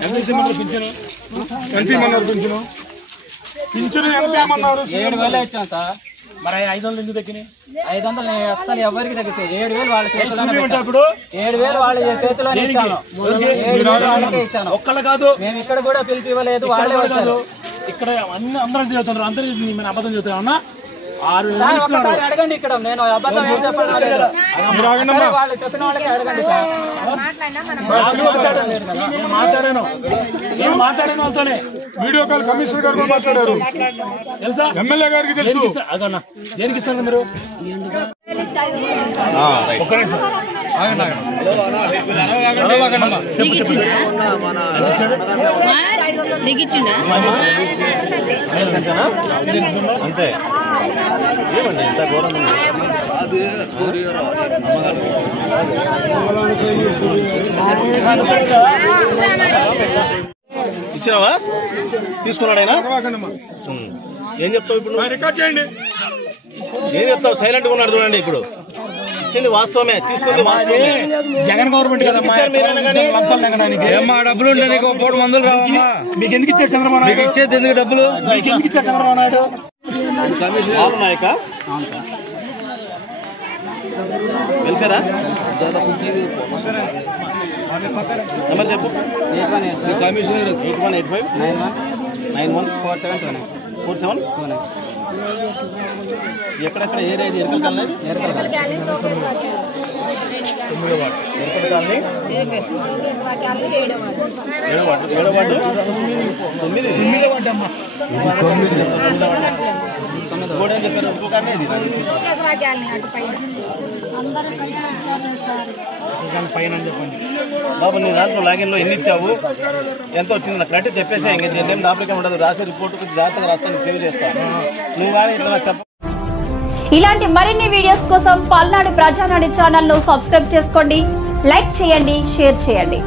7,000 ఇచ్చాం సార్. మరి 500 ఎందుకు తగ్గినాయి? 500 అసలు ఎవరికి తగ్గితే 7,000 వాళ్ళ చేతిలో 7,000 వాళ్ళ చేతిలో ఇచ్చాను. 7,000 ఇచ్చాను. ఒక్కళ్ళు కాదు, మేము ఇక్కడ కూడా పిలిచి ఇవ్వలేదు, వాళ్ళే వచ్చారు. ఇక్కడ అందరూ చదువుతున్నారు, అందరూ అబద్ధం చదువుతున్నా. 6,000 అడగండి. ఇక్కడ నేను అబద్ధం ఏం చెప్పాను, వాళ్ళు చెప్పిన వాళ్ళకి అడగండి సార్. నేను మాట్లాడాను వాళ్ళతోనే. వీడియో కాల్ కమిషనర్ గారు మాట్లాడారు, తెలుసా? ఎమ్మెల్యే గారికి తెలుసు. అదన్నా దేనికి ఇస్తారు మీరు? అంతే ఏమండి ఇంత ఘోరం ఇచ్చినావా? తీసుకున్నాడైనా? ఏం చెప్తావు ఇప్పుడు? రికార్డ్ చేయండి. ఏం చెప్తావు? సైలెంట్ గా ఉన్నాడు చూడండి. ఇప్పుడు ఇచ్చింది వాస్తవమే, తీసుకుంది వాస్తవమే. జగన్ గవర్నమెంట్ కదా, డబ్బులు ఉంటే నీకు 3 మందులు రావమ్మా. మీకు ఎందుకు ఇచ్చారు చంద్రబాబు నాయుడు? ఇచ్చేది ఎందుకు డబ్బులు? మీకు ఎందుకు ఇచ్చారు చంద్రబాబు నాయుడు? నాయక వెల్ఫేరా నెంబర్ చెప్పు. 8185914729. ఎక్కడెక్కడ ఏరియా? ఎరకల్ కాలనీ, ఎరకల్ కాలనీ 7వ వార్డు 9వ వార్డు 9. బాబు నీ దాంట్లో లాగిన్లో ఎన్ని ఇచ్చావు, ఎంత వచ్చింది నాకు కరెక్ట్ చెప్పేసి ఇంక దీని ఏం దాపరికం ఉండదు. రాసే రిపోర్ట్ జాగ్రత్తగా రాస్తాను, సేవ్ చేస్తాను. నువ్వు కానీ ఇట్లా నాకు చెప్ప. ఇలాంటి మరిన్ని వీడియోస్ కోసం పల్నాడు ప్రజానాడు ఛానల్ ను సబ్స్క్రైబ్ చేసుకోండి, లైక్ చేయండి, షేర్ చేయండి.